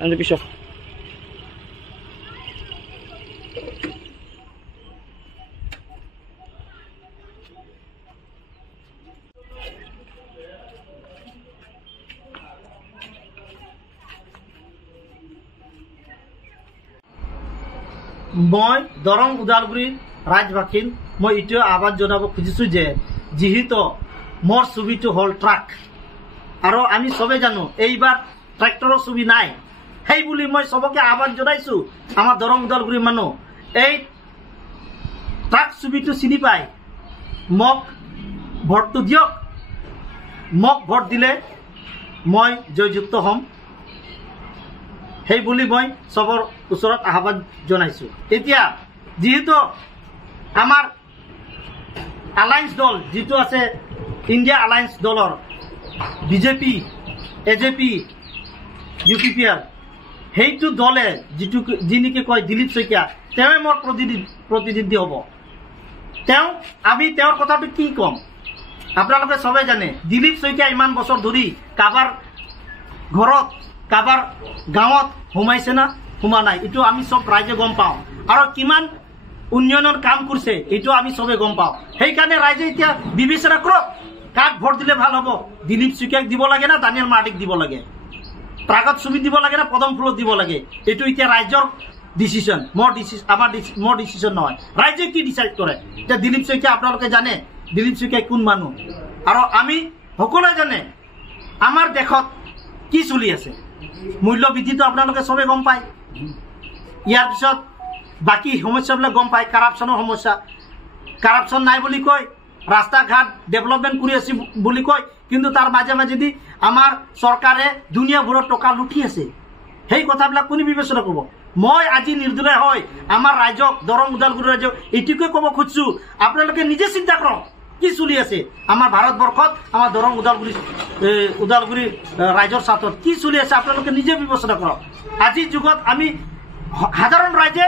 পিছত মই দৰং ওদালগুৰিৰ ৰাজবাসীক মই এইটোৱে আহ্বান জনাব খুজিছোঁ যে যিহেতু মোৰ ছবিটো হ'ল ট্ৰাক আৰু আমি চবে জানো এইবাৰ ট্ৰেক্টৰৰ ছবি নাই সেই বুলি মই চবকে আহ্বান জনাইছোঁ আমাৰ দৰং ওদালগুৰিৰ মানুহ এই ট্ৰাক ছবিটো চিনি পাই মোক ভোটটো দিয়ক মোক ভোট দিলে মই জয়যুক্ত হ'ম সেই বুলি মই সবৰ ওচৰত আহ্বান জনাইছোঁ এতিয়া যেহেতু আমাৰ এলায়েন্স দল যেটো আছে ইণ্ডিয়া এলায়েন্স দলৰ বিজেপি এজেপি ইউপিপিএল সেইটো দলে যেটো যিনিকে কয় দিলীপ শইকীয়া তেওঁ মোৰ প্ৰতিনিধি হ'ব আমি তেওঁৰ কথাটো কি কম আপোনালোকে সবে জানে দিলীপ শইকীয়া ইমান বছৰ ধৰি কাবাৰ ঘৰত কাবাৰ গাঁৱত সোমাইছে না সোমা নাই এইটো আমি সব ৰাইজে গম পাওঁ আৰু কিমান উন্নয়নৰ কাম কৰিছে এইটো আমি সবে গম পাওঁ সেইকাৰণে ৰাইজে এতিয়া বিবেচনা কৰক কাক ভোট দিলে ভাল হ'ব দিলীপ শইকীয়াক দিব লাগে না দানিয়েল মাৰ্টিক দিব লাগে প্ৰাগত ছবি দিব লাগে না পদম ফুলত দিব লাগে এইটো এতিয়া ৰাইজৰ ডিসিশন মোৰ ডিসিশন নহয় ৰাইজে কি ডিসাইড কৰে এতিয়া দিলীপ শইকীয়া আপোনালোকে জানে দিলীপ শইকীয়া কোন মানুহ আৰু আমি সকলোৱে জানে আমাৰ দেশত কি চলি আছে মূল্য বৃদ্ধিটো আপোনালোকে সবে গম পায় ইয়াৰ পিছত বাকি সমস্যাবিলাক গম পায় কাৰাপশ্যনৰ সমস্যা কাৰাপশ্যন নাই বুলি কয় ৰাস্তা ঘাট ডেভেলপমেণ্ট কৰি আছে বুলি কয় কিন্তু তাৰ মাজে মাজেদি আমাৰ চৰকাৰে দুনিয়াভৰত টকা লুটি আছে সেই কথাবিলাক কোনে বিবেচনা কৰিব মই আজি নিৰ্দলীয় হয় আমাৰ ৰাজ্যক দৰং ওদালগুৰি ৰাজ্যক এইটোকে ক'ব খুজিছোঁ আপোনালোকে নিজে চিন্তা কৰক কি চলি আছে আমাৰ ভাৰতবৰ্ষত আমাৰ দৰং ওদালগুৰি ৰাজ্যৰ স্বাৰ্থত কি চলি আছে আপোনালোকে নিজে বিবেচনা কৰক আজিৰ যুগত আমি সাধাৰণ ৰাইজে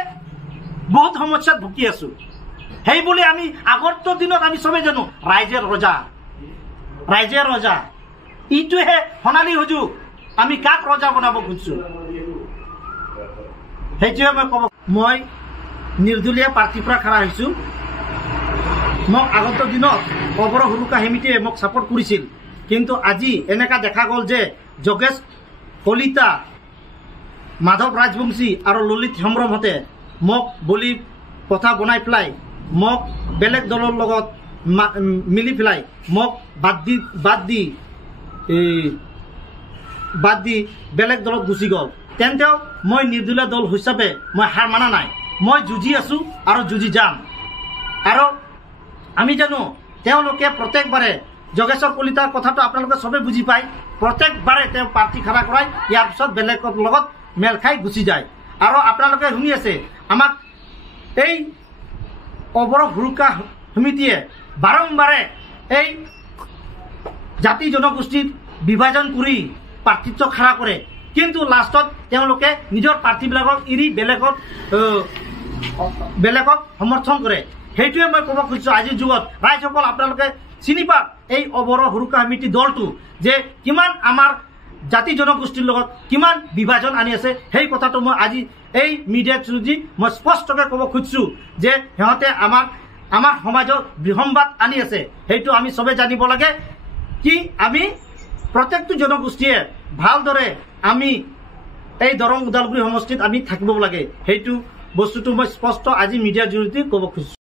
বহুত সমস্যাত ভুগি আছো সেই বুলি আমি আগত দিনত আমি সবে জানো ৰাইজৰ ৰজা ইটোহে সোণালী সুযোগ আমি কাক ৰজা বনাব খুজিছোঁ সেইটোৱে মই ক'ব মই নিৰ্দলীয় প্ৰাৰ্থীৰ পৰা খাৰা হৈছোঁ মোক আগত দিনত অৱৰ হুৰুকা সমিতিয়ে মোক সাপোৰ্ট কৰিছিল কিন্তু আজি এনেকা দেখা গ'ল যে যোগেশ কলিতা মাধৱ ৰাজবংশী আৰু ললিত হেমব্ৰমহঁতে মোক বলি কথা বনাই পেলাই মোক বেলেগ দলৰ লগত মিলি পেলাই মোক বাদ দি বেলেগ দলত গুচি গ'ল তেন্তেও মই নিৰ্দলীয় দল হিচাপে মই হাৰ মানা নাই মই যুঁজি আছোঁ আৰু যুঁজি যাম আৰু আমি জানো তেওঁলোকে প্ৰত্যেকবাৰে যোগেশ্বৰ কলিতাৰ কথাটো আপোনালোকে সবে বুজি পায় প্ৰত্যেকবাৰে তেওঁ প্ৰাৰ্থী খাৰা কৰাই ইয়াৰ পিছত বেলেগৰ লগত মেল খাই গুচি যায় আৰু আপোনালোকে শুনি আছে আমাক এই অৱৰ হুৰুকা সমিতিয়ে বাৰম্বাৰে এই জাতি জনগোষ্ঠীৰ বিভাজন কৰি প্ৰাৰ্থিত্ব খাৰা কৰে কিন্তু লাষ্টত তেওঁলোকে নিজৰ প্ৰাৰ্থীবিলাকক এৰি বেলেগক সমৰ্থন কৰে সেইটোৱে মই ক'ব খুজিছোঁ আজিৰ যুগত ৰাইজসকল আপোনালোকে চিনি পাওক এই অৱৰ হুৰুকা সমিতি দলটো যে কিমান আমাৰ জাতি জনগোষ্ঠীৰ লগত কিমান বিভাজন আনি আছে সেই কথাটো মই আজি এই মিডিয়াত থ্ৰুদি মই স্পষ্টকৈ ক'ব খুজিছোঁ যে সিহঁতে আমাৰ সমাজত বিসম্বাদ আনি আছে সেইটো আমি সবে জানিব লাগে কি আমি প্ৰত্যেকটো জনগোষ্ঠীয়ে ভালদৰে আমি এই দৰং ওদালগুৰি সমষ্টিত আমি থাকিব লাগে সেইটো বস্তুটো মই স্পষ্ট আজি মিডিয়াৰ জৰিয়তে ক'ব খুজিছোঁ